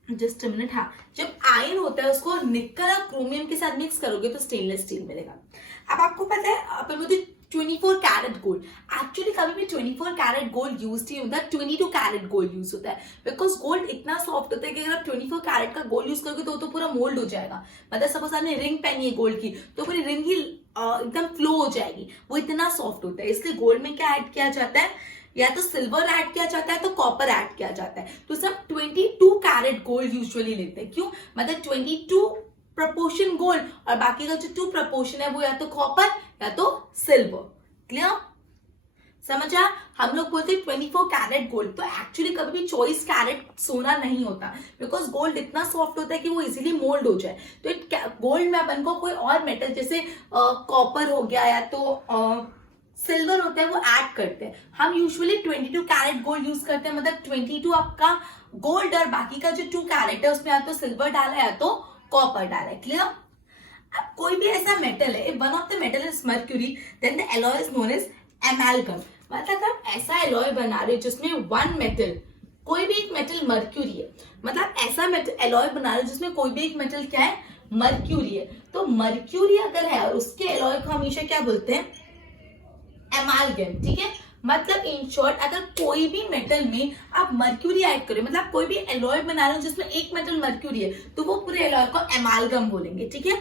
just a minute. हाँ, जब आयरन होता है उसको निकल और क्रोमियम के साथ मिक्स करोगे तो स्टेनलेस स्टील मिलेगा। अब आपको पता है अपन बोलते 24 कैरेट गोल्ड, एक्चुअली कभी भी 24 कैरेट गोल्ड यूज नहीं होता, 22 कैरेट गोल्ड यूज होता है, बिकॉज गोल्ड इतना सॉफ्ट होता है कि अगर आप 24 कैरेट का गोल्ड यूज करोगे तो पूरा मोल्ड हो जाएगा। मतलब सपोज आपने रिंग पहनी है गोल्ड की तो पूरी रिंग ही एकदम फ्लो हो जाएगी, वो इतना सॉफ्ट होता है। इसलिए गोल्ड में क्या ऐड किया जाता है? या तो सिल्वर ऐड किया जाता है तो कॉपर ऐड किया जाता है। तो सब 22 कैरेट गोल्ड यूजुअली लेते हैं। क्यों? मतलब 22 प्रपोर्शन गोल्ड और बाकी का जो 2 प्रपोर्शन है वो या तो कॉपर या तो सिल्वर। क्लियर? समझा? हम लोग बोलते हैं 24 कैरेट गोल्ड, तो एक्चुअली कभी भी 24 कैरेट सोना नहीं होता, बिकॉज गोल्ड इतना सॉफ्ट होता है कि वो इजीली मोल्ड हो जाए। तो गोल्ड में अपन को कोई और मेटल जैसे कॉपर हो गया या तो सिल्वर होता है वो ऐड करते हैं। हम यूजुअली 22 कैरेट गोल्ड यूज करते हैं, मतलब 22 आपका गोल्ड और बाकी का जो 2 कैरेट है उसमें या तो सिल्वर डाला है या तो कॉपर डाला है। क्लियर? अब कोई भी ऐसा मेटल है, one of the metal is mercury, then the alloy is known as amalgam. मतलब आप ऐसा एलॉय बना रहे हो जिसमें वन मेटल, कोई भी एक मेटल मर्क्यूरी है, मतलब ऐसा मेटल एलॉय बना रहे हो जिसमें कोई भी एक मेटल क्या है? मर्क्यूरी है। तो मर्क्यूरी अगर है और उसके एलॉय को हमेशा क्या बोलते हैं? एमालगम। ठीक है, मतलब इन शॉर्ट अगर कोई भी मेटल में आप मर्क्यूरी ऐड करें, मतलब कोई भी एलॉय बना रहे हो जिसमें एक मेटल मर्क्यूरी है, तो वो पूरे एलॉय को एमालगम बोलेंगे। ठीक है,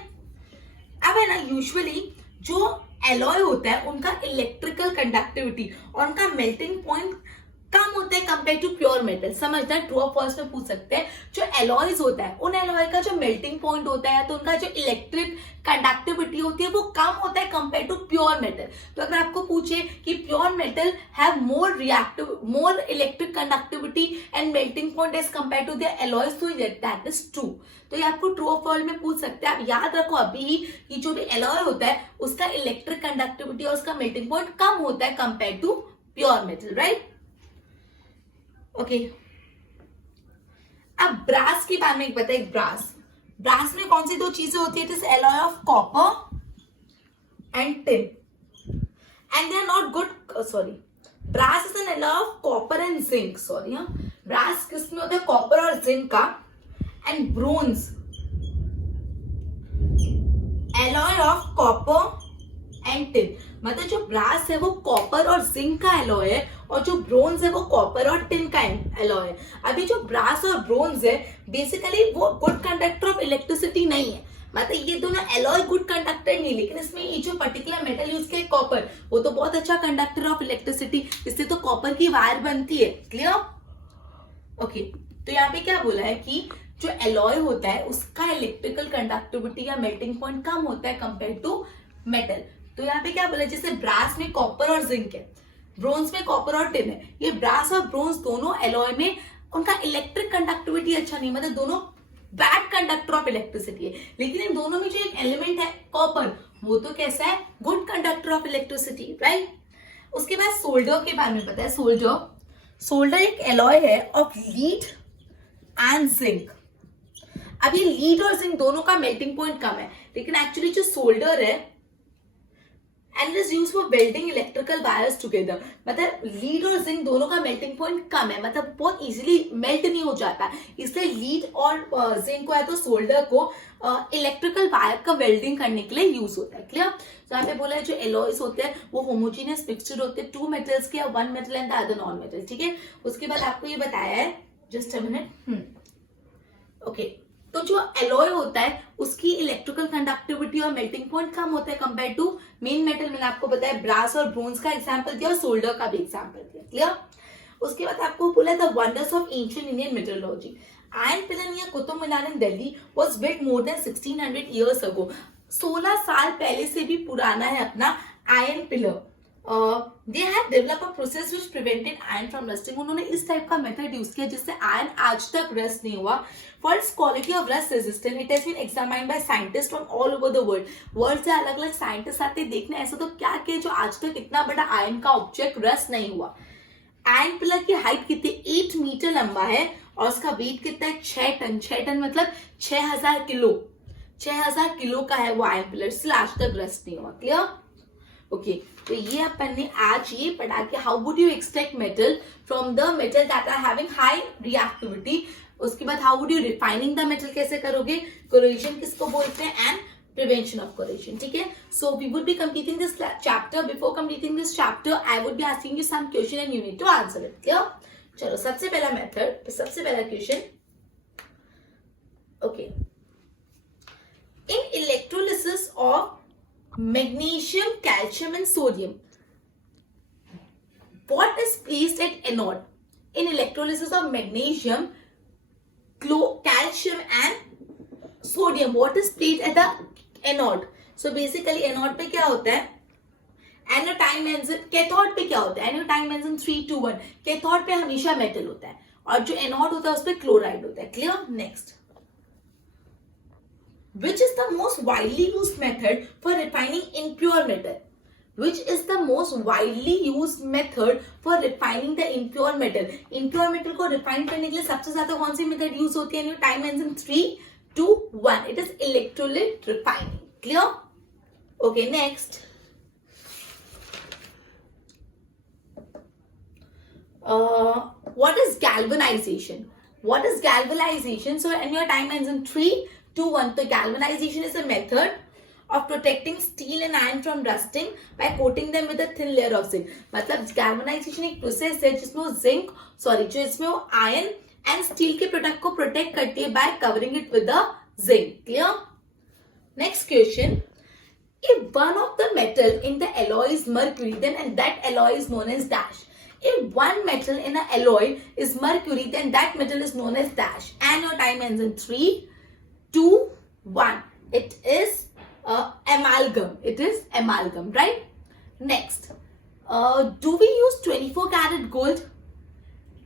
अब है ना यूजुअली जो एलॉय होता है उनका इलेक्ट्रिकल कंडक्टिविटी और उनका मेल्टिंग पॉइंट कम होता है कंपेयर टू प्योर मेटल। समझना, ट्रू और फॉल्स में पूछ सकते हैं। जो एलॉयज होता है उन एलॉय का जो मेल्टिंग पॉइंट होता है तो उनका जो इलेक्ट्रिक कंडक्टिविटी होती है वो कम होता है कंपेयर टू प्योर मेटल। तो अगर आपको पूछे कि pure metal have more electric conductivity and melting point as compare to their alloys, तो दैट इज ट्रू। तो ये आपको ट्रू और फॉल्स में पूछ सकते हैं। आप याद रखो अभी कि जो भी एलॉय होता है उसका इलेक्ट्रिक कंडक्टिविटी और उसका मेल्टिंग पॉइंट कम होता है compare to pure metal, right? Okay, अब ब्रास के बारे में एक बताइए। ब्रास में कौन सी 2 चीजें होती है? It is alloy of copper and tin and they are not good. Sorry, brass is an alloy of copper and zinc. Sorry, हाँ, ब्रास किसमें होता है? कॉपर और जिंक का। And bronze alloy of copper and tin, मतलब जो brass है वो कॉपर और जिंक का एलॉय है और जो ब्रोंज है वो कॉपर और टिन का एलॉय है। अभी जो ब्रास और ब्रोंज है बेसिकली वो गुड कंडक्टर ऑफ इलेक्ट्रिसिटी नहीं है, मतलब ये दोनों एलॉय गुड कंडक्टर नहीं, लेकिन इसमें ये जो पर्टिकुलर मेटल यूज किया कॉपर वो तो बहुत अच्छा कंडक्टर ऑफ इलेक्ट्रिसिटी, इससे तो कॉपर की वायर बनती है। क्लियर? ओके, तो यहाँ पे क्या बोला है कि जो एलॉय होता है उसका इलेक्ट्रिकल कंडक्टिविटी या मेल्टिंग पॉइंट कम होता है कंपेयर टू मेटल। तो यहाँ पे क्या बोला, जैसे ब्रास में कॉपर और जिंक है, ब्रोंज में कॉपर और टिन है, ये ब्रास और ब्रोंज दोनों एलॉय में उनका इलेक्ट्रिक कंडक्टिविटी अच्छा नहीं, मतलब दोनों बैड कंडक्टर ऑफ इलेक्ट्रिसिटी है। लेकिन इन दोनों में जो एक एलिमेंट है कॉपर, वो तो कैसा है? Good conductor of electricity, right? उसके बाद सोल्डर के बारे में पता है। सोल्डर एक एलॉय है ऑफ लीड एंड जिंक। अभी लीड और जिंक दोनों का मेल्टिंग पॉइंट कम है, लेकिन एक्चुअली जो सोल्डर है and is used for welding electrical wires together, मतलब लीड और जिंक दोनों का मेल्टिंग पॉइंट कम है, मतलब बहुत इजीली मेल्ट नहीं हो जाता, इसलिए लीड और जिंक को या तो सोल्डर को इलेक्ट्रिकल वायर का वेल्डिंग करने के लिए यूज होता है। क्लियर? तो यहाँ पे बोला है जो एलॉयज होते हैं वो होमोजेनियस मिक्सचर होते हैं 2 मेटल्स के, one metal and the other non metal. ठीक है, उसके बाद आपको ये बताया है, जस्ट अ मिनट। ओके, तो जो एलॉय होता है उसकी इलेक्ट्रिकल कंडक्टिविटी और मेल्टिंग पॉइंट कम होता है कंपेयर टू मेन मेटल। मैंने आपको बताया ब्रास और ब्रोंज का एग्जांपल दिया और सोल्डर का भी एग्जांपल दिया। क्लियर? उसके बाद आपको बोला the wonders of ancient Indian metallurgy. Iron pillar near Qutub Minar in Delhi was built more than 1600 years ago. 16 साल पहले से भी पुराना है अपना iron pillar, they have develop a process which prevented iron from rusting. उन्होंने इस टाइप का मेथड यूज किया जिससे आयरन आज तक रस्ट नहीं हुआ. For its quality of rust resistant it has been examined by scientist on all over the world. World से अलग अलग साइंटिस्ट आते हैं देखने ऐसा तो क्या किया जो आज तक इतना बड़ा आयरन का ऑब्जेक्ट रस्ट नहीं हुआ. आयरन पिलर की हाइट कितनी 8 मीटर लंबा है और उसका वेट कितना है 6 टन. 6 टन मतलब 6000 किलो. 6000 किलो का है वो आयरन पिलर, इसलिए आज तक रस्ट नहीं हुआ. क्लियर? ओके, तो ये अपन ने आज ये पढ़ा कि how would you extract metal from the metal that are having high reactivity. उसके बाद how would you refining the metal कैसे करोगे, कोरोजन किसको बोलते हैं, एंड prevention of corrosion. ठीक है, so we would be completing this chapter. Before completing this chapter I would be asking you some question and you need to answer it. Clear? चलो सबसे पहला मेथड, सबसे पहला question. Okay, in electrolysis of magnesium, calcium and sodium, what is placed at anode? In electrolysis of magnesium, calcium and sodium, what is placed at the anode. So basically anode पे क्या होता है, एनोटाइन benzene. Cathode पे क्या होता है, एनोटाइन benzene 321. Cathode पे हमेशा मेटल होता है और जो एनोड होता है उस पे क्लोराइड होता है. Clear? Next, which is the most widely used method for refining impure metal. Which is the most widely used method for refining the impure metal? Impure metal को refine करने के लिए सबसे ज्यादा कौन सी मेथड यूज होती है? Time benzene 321. It is electrolyte refining. Clear? Okay, next. What is galvanization? What is galvanization? So, in your time ends in 321. So, galvanization is a method of protecting steel and iron from rusting by coating them with a thin layer of zinc. मतलब galvanization एक process है जिसमें वो zinc जिसमें वो iron and steel के product को protect करती है bye covering it with the zinc. Clear? Next question, if one of the metal in the alloy is mercury, then and that alloy is known as dash. If one metal in an alloy is mercury, then that metal is known as dash. And your time ends in 3, 2, 1. It is amalgam. It is amalgam, right? Next, do we use 24 karat gold?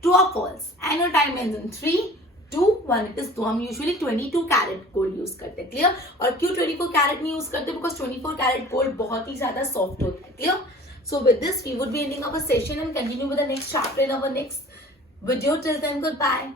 True or false? And your time ends in 3, 2, 1. It is तो हम usually 22 carat gold use करते हैं. Clear? और क्यों 24 carat नहीं use करते? Because 24 carat gold बहुत ही ज्यादा सॉफ्ट होता है. Clear? So with this we would be ending our session and continue with the next chapter in our next video. Till then, good bye.